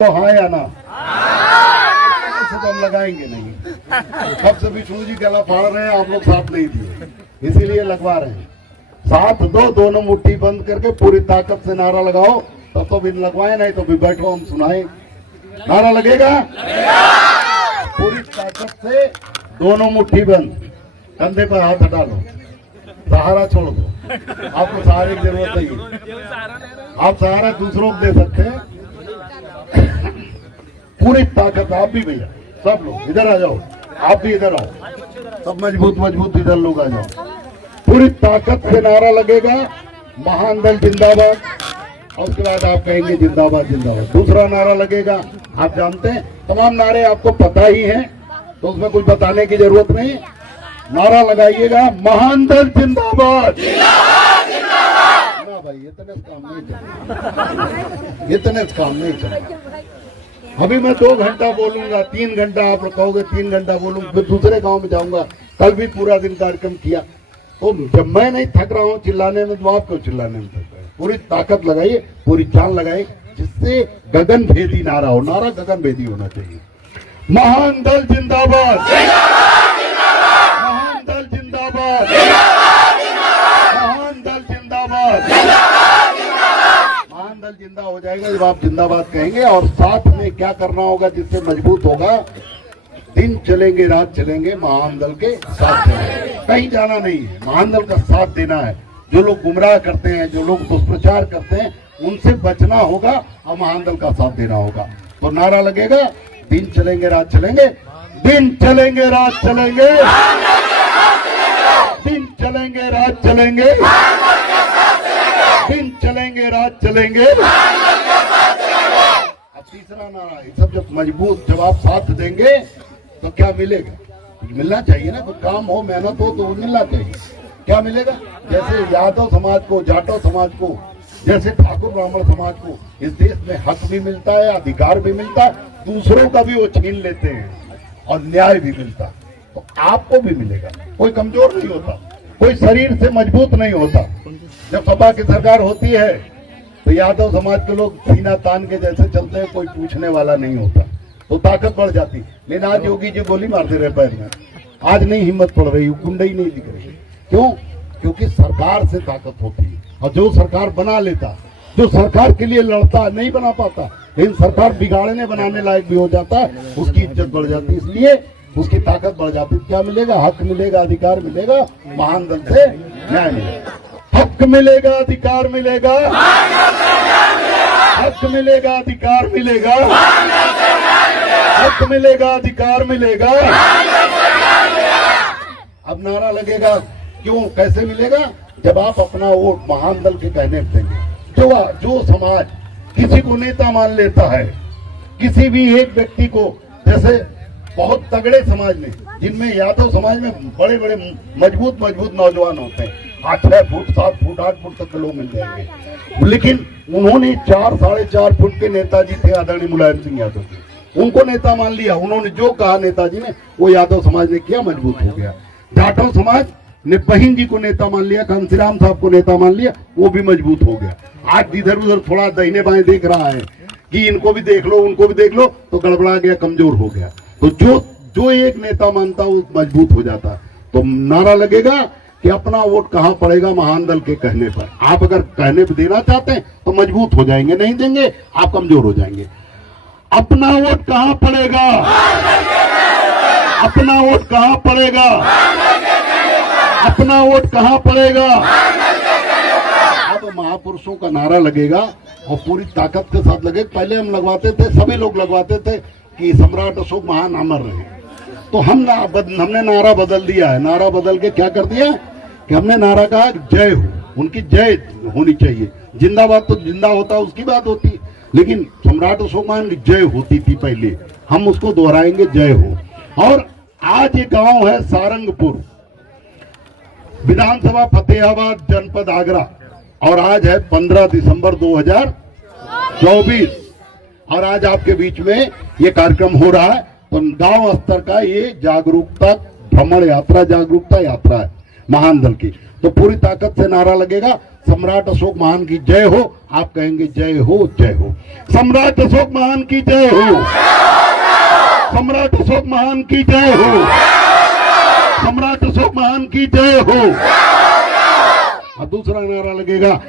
तो हाँ या ना? तो हम लगाएंगे नहीं। कब से विष्णु जी गला फाड़ रहे हैं, आप लोग साथ नहीं दिए, इसीलिए लगवा रहे हैं। साथ दो, दोनों मुट्ठी बंद करके पूरी ताकत से नारा लगाओ, तब तो भी लगवाए, नहीं तो भी बैठो हम सुनाए। नारा लगेगा पूरी ताकत से, दोनों मुट्ठी बंद, कंधे पर हाथ हटा लो, सहारा छोड़ दो। आपको सहारे की जरूरत नहीं है, आप सहारा दूसरों को दे सकते हैं। पूरी ताकत, आप भी भैया सब लोग इधर आ जाओ, आप भी इधर आओ, सब मजबूत मजबूत इधर लोग आ जाओ। पूरी ताकत से नारा लगेगा महान दल जिंदाबाद, और उसके बाद आप कहेंगे जिंदाबाद जिंदाबाद। दूसरा नारा लगेगा, आप जानते हैं तमाम नारे आपको पता ही हैं, तो उसमें कुछ बताने की जरूरत नहीं। नारा लगाइएगा महान दल जिंदाबाद। ना भाई इतने काम नहीं चलेगा, इतने काम नहीं चलेगा। अभी मैं 2 घंटा बोलूंगा, 3 घंटा आप कहोगे 3 घंटा बोलूंगा, फिर दूसरे गांव में जाऊंगा। कल भी पूरा दिन कार्यक्रम किया, तो जब मैं नहीं थक रहा हूँ चिल्लाने में, तो आप क्यों चिल्लाने में थक रहे हैं? पूरी ताकत लगाइए, पूरी जान लगाइए, जिससे गगन भेदी नारा हो। नारा गगन भेदी होना चाहिए। महान दल जिंदाबाद, महान दल जिंदाबाद, महान दल जिंदाबाद। महान दल जिंदा हो जाएगा जब आप जिंदाबाद कहेंगे। और साथ में क्या करना होगा जिससे मजबूत होगा? दिन चलेंगे रात चलेंगे, महान दल के साथ चलेंगे, कहीं जाना नहीं है, महान दल का साथ देना है। जो लोग गुमराह करते हैं, जो लोग दुष्प्रचार करते हैं, उनसे बचना होगा और महान दल का साथ देना होगा। तो नारा लगेगा दिन चलेंगे रात चलेंगे, दिन चलेंगे रात चलेंगे, दिन चलेंगे रात चलेंगे, दिन चलेंगे रात चलेंगे। अब तीसरा नारा, ये सब जब मजबूत, जब आप साथ देंगे तो क्या मिलेगा? मिलना चाहिए ना, कोई काम हो, मेहनत हो तो मिलना चाहिए। क्या मिलेगा? जैसे यादव समाज को, जाटव समाज को, जैसे ठाकुर ब्राह्मण समाज को इस देश में हक भी मिलता है, अधिकार भी मिलता है, दूसरों का भी वो छीन लेते हैं और न्याय भी मिलता है, तो आपको भी मिलेगा। कोई कमजोर नहीं होता, कोई शरीर से मजबूत नहीं होता। जब सपा की सरकार होती है तो यादव समाज के लोग सीना तान के जैसे चलते हैं, कोई पूछने वाला नहीं होता, तो ताकत बढ़ जाती। लेकिन आज योगी जी गोली मारते रहे पैर में, आज नहीं हिम्मत पड़ रही, कुंडई नहीं दिख रही। क्यों? क्योंकि सरकार से ताकत होती है, और जो सरकार बना लेता, जो सरकार के लिए लड़ता, नहीं बना पाता, लेकिन सरकार बिगाड़ने बनाने लायक भी हो जाता है, उसकी इज्जत बढ़ जाती है, इसलिए उसकी ताकत बढ़ जाती है। क्या मिलेगा? हक मिलेगा, अधिकार मिलेगा, महान दल से न्याय मिलेगा। हक मिलेगा, अधिकार मिलेगा, हक मिलेगा, अधिकार मिलेगा, हक मिलेगा, अधिकार मिलेगा। अब नारा लगेगा, क्यों, कैसे मिलेगा? जब आप अपना वोट महान दल के कहने पे देंगे। जो समाज किसी को नेता मान लेता है, किसी भी एक व्यक्ति को, जैसे बहुत तगड़े समाज में, जिनमें यादव समाज में बड़े बड़े मजबूत नौजवान होते हैं, 6 फुट 7 फुट 8 फुट तक के लोग मिल जाएंगे, लेकिन उन्होंने 4 साढ़े 4 फुट के नेताजी थे आदरणीय मुलायम सिंह यादव जी, उनको नेता मान लिया। उन्होंने जो कहा नेताजी ने, वो यादव समाज ने किया, मजबूत हो गया। जाटव समाज ने बहिन जी को नेता मान लिया, घनश्याम साहब को नेता मान लिया, वो भी मजबूत हो गया। आज इधर उधर थोड़ा दाहिने बाएं देख रहा है कि इनको भी देख लो, उनको भी देख लो, तो गड़बड़ा गया, कमजोर हो गया। तो जो एक नेता मानता वो मजबूत हो जाता। तो नारा लगेगा कि अपना वोट कहाँ पड़ेगा? महान दल के कहने पर। आप अगर कहने पर देना चाहते हैं तो मजबूत हो जाएंगे, नहीं देंगे आप कमजोर हो जाएंगे। अपना वोट कहाँ पड़ेगा? अपना वोट कहाँ पड़ेगा? अपना वोट कहाँ पड़ेगा? अब महापुरुषों का नारा लगेगा और पूरी ताकत के साथ लगेगा। पहले हम लगवाते थे, सभी लोग लगवाते थे कि सम्राट अशोक महान अमर रहे, तो हमने नारा बदल दिया है। नारा बदल के क्या कर दिया कि हमने नारा कहा जय हो, उनकी जय होनी चाहिए। जिंदाबाद तो जिंदा होता उसकी बात होती, लेकिन सम्राट अशोक महान की जय होती थी पहले, हम उसको दोहराएंगे जय हो। और आज ये गांव है सारंगपुर, विधानसभा फतेहाबाद, जनपद आगरा, और आज है 15 दिसंबर 2024, और आज आपके बीच में ये कार्यक्रम हो रहा है। तो गांव स्तर का ये जागरूकता भ्रमण यात्रा, जागरूकता यात्रा है। महान दल की। तो पूरी ताकत से नारा लगेगा, सम्राट अशोक महान की जय हो। आप कहेंगे जय हो जय हो। सम्राट अशोक महान की जय हो। सम्राट अशोक महान की जय हो। सम्राट अशोक महान की जय हो। और दूसरा नारा लगेगा,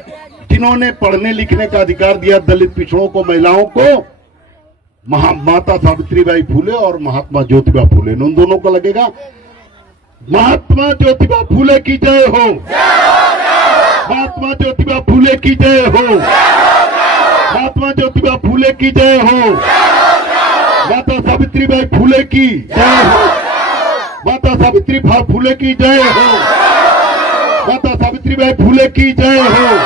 जिन्होंने पढ़ने लिखने का अधिकार दिया दलित पिछड़ों को, महिलाओं को, माता सावित्रीबाई फूले और महात्मा ज्योतिबा फूले, उन दोनों को लगेगा, महात्मा ज्योतिबा फूले की जय हो। महात्मा ज्योतिबा फूले की जय हो। महात्मा ज्योतिबा फूले की जय हो। माता सावित्रीबाई फूले की जय हो। माता सावित्री फूले की जय हो। माता सावित्रीबाई फूले की जय हो।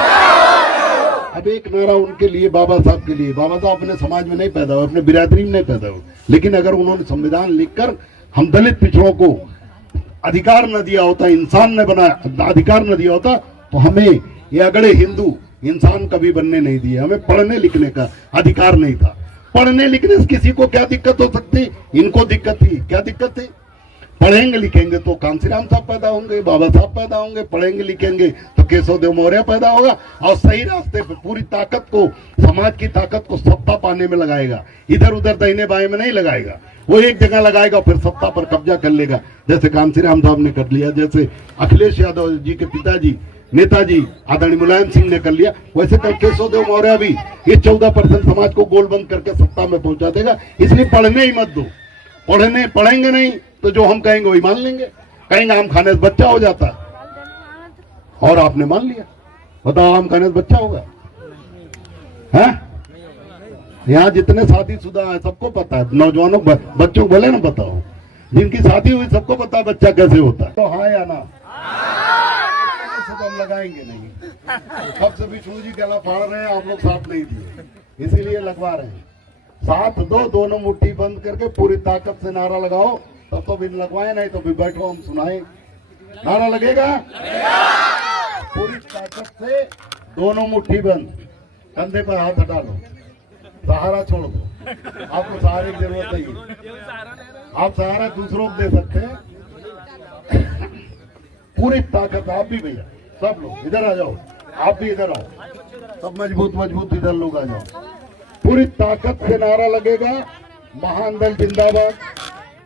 अब एक नारा उनके लिए, बाबा साहब के लिए। बाबा साहब अपने समाज में नहीं पैदा हुए, अपने बिरादरी में नहीं पैदा हुए, लेकिन अगर उन्होंने संविधान लिखकर हम दलित पिछड़ों को अधिकार न दिया होता, इंसान ने बनाया अधिकार न दिया होता, तो हमें ये अगड़े हिंदू इंसान कभी बनने नहीं दिए। हमें पढ़ने लिखने का अधिकार नहीं था। पढ़ने लिखने से किसी को क्या दिक्कत हो सकती? इनको दिक्कत थी। क्या दिक्कत थी? पढ़ेंगे लिखेंगे तो कांसीराम साहब पैदा होंगे, बाबा साहब पैदा होंगे। पढ़ेंगे लिखेंगे तो केशव देव मौर्य पैदा होगा, और सही रास्ते पे पूरी ताकत को, समाज की ताकत को सत्ता पाने में लगाएगा। इधर उधर दाहिने बाएं में नहीं लगाएगा। वो एक जगह लगाएगा, फिर सत्ता पर कब्जा कर लेगा, जैसे कांसीराम साहब ने कर लिया, जैसे अखिलेश यादव जी के पिताजी नेताजी आदरणीय मुलायम सिंह ने कर लिया। वैसे कल केशव देव मौर्य भी ये 14% समाज को गोलबंद करके सत्ता में पहुंचा देगा। इसलिए पढ़ने ही मत दो। पढ़ेंगे नहीं तो जो हम कहेंगे वही मान लेंगे। कहेंगे आम खाने से बच्चा हो जाता, और आपने मान लिया। बताओ आम खाने से बच्चा होगा? है? यहाँ जितने शादीशुदा है सबको पता है, नौजवानों बच्चों को बोले ना बताओ, जिनकी शादी हुई सबको पता है बच्चा कैसे होता है। तो हाँ या ना? सब हम लगाएंगे नहीं। कब से विष्णु जी गला फाड़ रहे हैं, आप लोग साथ नहीं दिए, इसीलिए लगवा रहे हैं। साथ दो, दोनों मुट्ठी बंद करके पूरी ताकत से नारा लगाओ। तब तो भी लगवाए, नहीं तो भी बैठो हम सुनाए। नारा लगेगा पूरी ताकत से, दोनों मुट्ठी बंद, कंधे पर हाथ हटा लो, सहारा छोड़ दो। आपको सहारे की जरूरत नहीं है, आप सहारा दूसरों को दे सकते हैं। पूरी ताकत, आप भी भैया सब लोग इधर आ जाओ, आप भी इधर आओ, सब मजबूत इधर लोग आ जाओ। पूरी ताकत से नारा लगेगा, महान दल जिंदाबाद,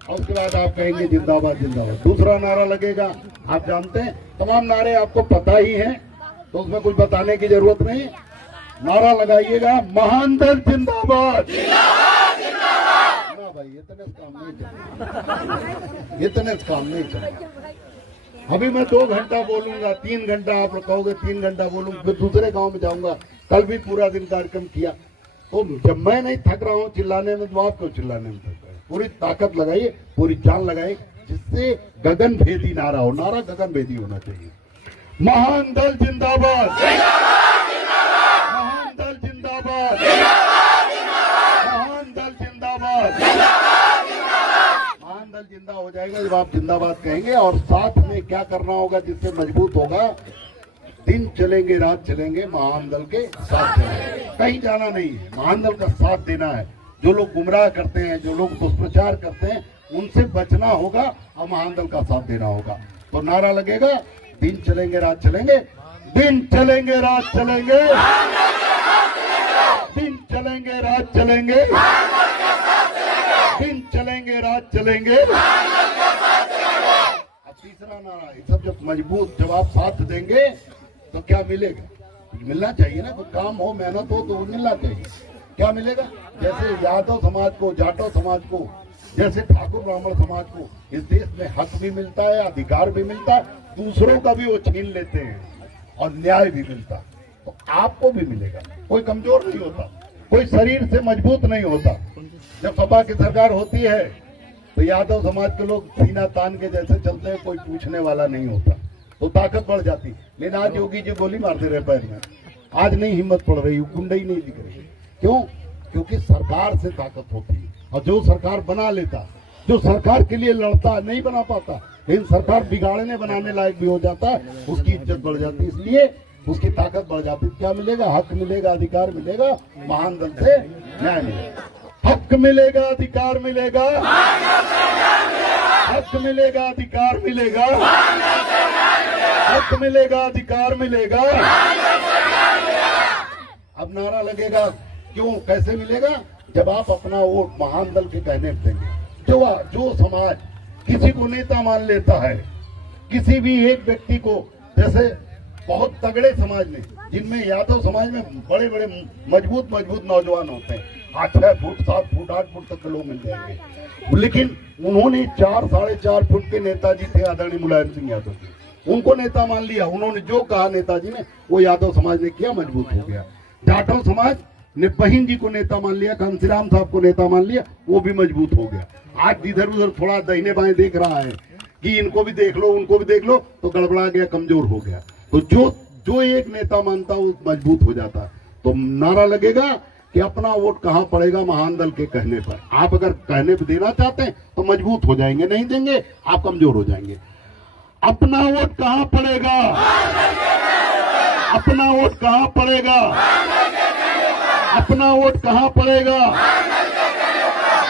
और उसके बाद आप कहेंगे जिंदाबाद जिंदाबाद। दूसरा नारा लगेगा, आप जानते हैं तमाम नारे आपको पता ही हैं, तो उसमें कुछ बताने की जरूरत नहीं। नारा लगाइएगा, महान दल जिंदाबाद। ना भाई इतने काम नहीं चलेगा। अभी मैं 2 घंटा बोलूंगा, 3 घंटा आप लोग कहोगे 3 घंटा बोलूंगा, फिर दूसरे गांव में जाऊंगा। कल भी पूरा दिन कार्यक्रम किया, तो जब मैं नहीं थक रहा हूँ चिल्लाने में, तो आप क्यों चिल्लाने में थक रहे? पूरी ताकत लगाइए, पूरी जान लगाइए, जिससे गगन भेदी नारा हो। नारा गगन भेदी होना चाहिए। महान दल जिंदाबाद। महान दल जिंदाबाद। महान दल जिंदाबाद। महान दल जिंदा हो जाएगा जब आप जिंदाबाद कहेंगे। और साथ में क्या करना होगा जिससे मजबूत होगा? दिन चलेंगे रात चलेंगे, महान दल के साथ चलेंगे। कहीं जाना नहीं है, महान दल का साथ देना है। जो लोग गुमराह करते हैं, जो लोग दुष्प्रचार करते हैं, उनसे बचना होगा और महान दल का साथ देना होगा। तो नारा लगेगा, दिन चलेंगे रात चलेंगे, दिन चलेंगे रात चलेंगे, दिन चलेंगे रात चलेंगे, दिन चलेंगे रात चलेंगे। अब तीसरा नारा है, सब जब मजबूत, जब आप साथ देंगे तो क्या मिलेगा? मिलना चाहिए ना, कोई काम हो, मेहनत हो तो मिलना चाहिए। क्या मिलेगा? जैसे यादव समाज को, जाटो समाज को, जैसे ठाकुर ब्राह्मण समाज को इस देश में हक भी मिलता है, अधिकार भी मिलता है, दूसरों का भी वो छीन लेते हैं और न्याय भी मिलता है, तो आपको भी मिलेगा। कोई कमजोर नहीं होता, कोई शरीर से मजबूत नहीं होता। जब सपा की सरकार होती है तो यादव समाज के लोग सीना तान के जैसे चलते हैं, कोई पूछने वाला नहीं होता, तो ताकत बढ़ जाती। लेकिन आज योगी जी गोली मारते रहे पैर में, आज नहीं हिम्मत पड़ रही, गुंडई नहीं दिख रही। क्यों? क्योंकि सरकार से ताकत होती है, और जो सरकार बना लेता, जो सरकार के लिए लड़ता, नहीं बना पाता, लेकिन सरकार बिगाड़ने बनाने लायक भी हो जाता है, उसकी इज्जत बढ़ जाती है, इसलिए उसकी ताकत बढ़ जाती है। क्या मिलेगा? हक मिलेगा, अधिकार मिलेगा, महान दल से न्याय मिलेगा। हक मिलेगा, अधिकार मिलेगा, हक मिलेगा, अधिकार मिलेगा, हक मिलेगा, अधिकार मिलेगा। अब नारा लगेगा, क्यों, कैसे मिलेगा? जब आप अपना वोट महान दल के कहने पे देंगे। जो समाज किसी को नेता मान लेता है, किसी भी एक व्यक्ति को, जैसे बहुत तगड़े समाज में, जिनमें यादव समाज में बड़े बड़े मजबूत नौजवान होते हैं, 6 फुट 7 फुट 8 फुट तक के लोग मिल जाएंगे, लेकिन उन्होंने 4 साढ़े 4 फुट के नेताजी थे आदरणीय मुलायम सिंह यादव जी, उनको नेता मान लिया। उन्होंने जो कहा नेताजी ने, वो यादव समाज ने किया, मजबूत हो गया। जाटव समाज ने बहिन जी को नेता मान लिया, कांसीराम साहब को नेता मान लिया, वो भी मजबूत हो गया। आज इधर उधर थोड़ा दाहिने बाएं देख रहा है कि इनको भी देख लो, उनको भी देख लो, तो गड़बड़ा गया, कमजोर हो गया। तो जो एक नेता मानता वो मजबूत हो जाता। तो नारा लगेगा कि अपना वोट कहां पड़ेगा, महान दल के कहने पर। आप अगर कहने पर देना चाहते हैं तो मजबूत हो जाएंगे, नहीं देंगे आप कमजोर हो जाएंगे। अपना वोट कहां पड़ेगा, अपना वोट कहां पड़ेगा, अपना वोट कहां पड़ेगा।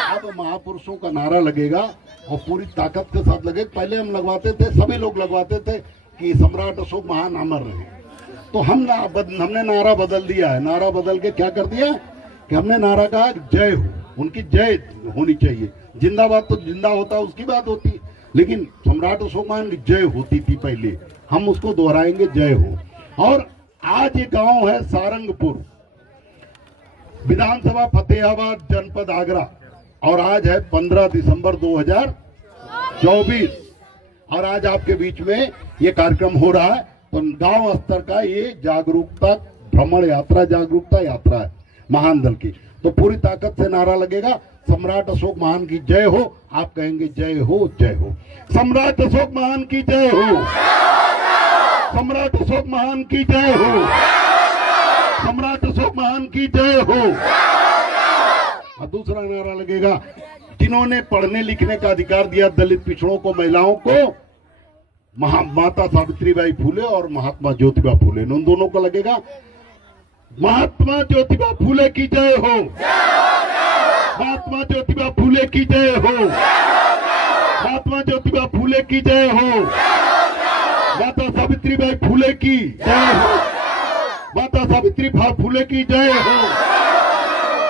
अब महापुरुषों का नारा लगेगा और पूरी ताकत के साथ लगेगा। पहले हम लगवाते थे, सभी लोग लगवाते थे कि सम्राट अशोक महान अमर रहे, तो हमने नारा बदल दिया है। नारा बदल के क्या कर दिया कि हमने नारा कहा जय हो, उनकी जय होनी चाहिए। जिंदाबाद तो जिंदा होता, उसकी बात होती, लेकिन सम्राट अशोक महान की जय होती थी पहले, हम उसको दोहराएंगे, जय हो। और आज ये गांव है सारंगपुर, विधानसभा फतेहाबाद, जनपद आगरा, और आज है 15 दिसंबर 2024, और आज आपके बीच में ये कार्यक्रम हो रहा है। तो गांव स्तर का ये जागरूकता भ्रमण यात्रा, जागरूकता यात्रा है महान दल की। तो पूरी ताकत से नारा लगेगा, सम्राट अशोक महान की जय हो। आप कहेंगे जय हो, जय हो, सम्राट अशोक महान की जय हो, सम्राट अशोक महान की जय हो, सम्राट अशोक महान की जय हो। और दूसरा नारा लगेगा, जिन्होंने पढ़ने लिखने का अधिकार दिया दलित पिछड़ों को, महिलाओं को, माता सावित्रीबाई फुले और महात्मा ज्योतिबा फुले, उन दोनों को लगेगा, महात्मा ज्योतिबा फुले की जय हो, महात्मा ज्योतिबा फुले की जय हो, महात्मा ज्योतिबा फुले की जय हो, माता सावित्रीबाई फुले की जय हो, माता सावित्री फुले की जय हो,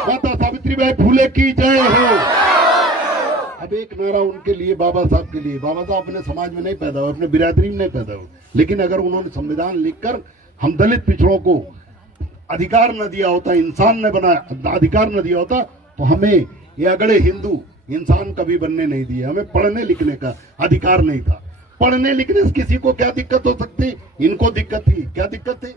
माता सावित्रीबाई फुले की जय हो। अब एक नारा उनके लिए, बाबा साहब के लिए। बाबा साहब अपने समाज में नहीं पैदा हुए, अपने बिरादरी में नहीं पैदा हुए, लेकिन अगर उन्होंने संविधान लिखकर हम दलित पिछड़ों को अधिकार न दिया होता, इंसान ने बनाया अधिकार न दिया होता, तो हमें ये अगड़े हिंदू इंसान कभी बनने नहीं दिए। हमें पढ़ने लिखने का अधिकार नहीं था। पढ़ने लिखने से किसी को क्या दिक्कत हो सकती, इनको दिक्कत थी। क्या दिक्कत थी?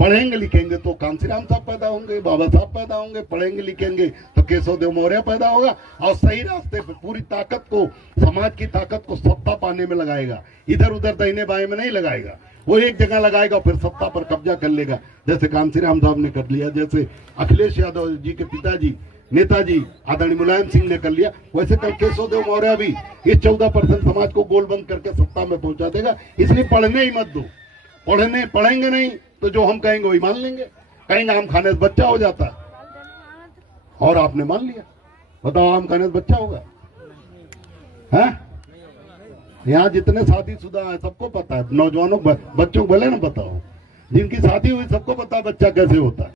पढ़ेंगे लिखेंगे तो कांसीराम साहब पैदा होंगे, बाबा साहब पैदा होंगे, पढ़ेंगे लिखेंगे तो केशव देव मौर्य पैदा होगा, और सही रास्ते पे पूरी ताकत को, समाज की ताकत को सत्ता पाने में लगाएगा, इधर उधर दाहिने बाएं में नहीं लगाएगा। वो एक जगह लगाएगा, फिर सत्ता पर कब्जा कर लेगा, जैसे कांसीराम साहब ने कर लिया, जैसे अखिलेश यादव जी के पिताजी नेताजी आदरणीय मुलायम सिंह ने कर लिया, वैसे कल केशव देव मौर्य भी ये 14% समाज को गोलबंद करके सत्ता में पहुंचा देगा। इसलिए पढ़ने ही मत दो। पढ़ेंगे नहीं तो जो हम कहेंगे वही मान लेंगे, कहेंगे आम खाने से बच्चा हो जाता है, और आपने मान लिया। बताओ आम खाने से बच्चा होगा? हैं? यहाँ जितने शादीशुदा है सबको पता है, नौजवानों बच्चों को भले ना बताओ, जिनकी शादी हुई सबको पता है बच्चा कैसे होता है।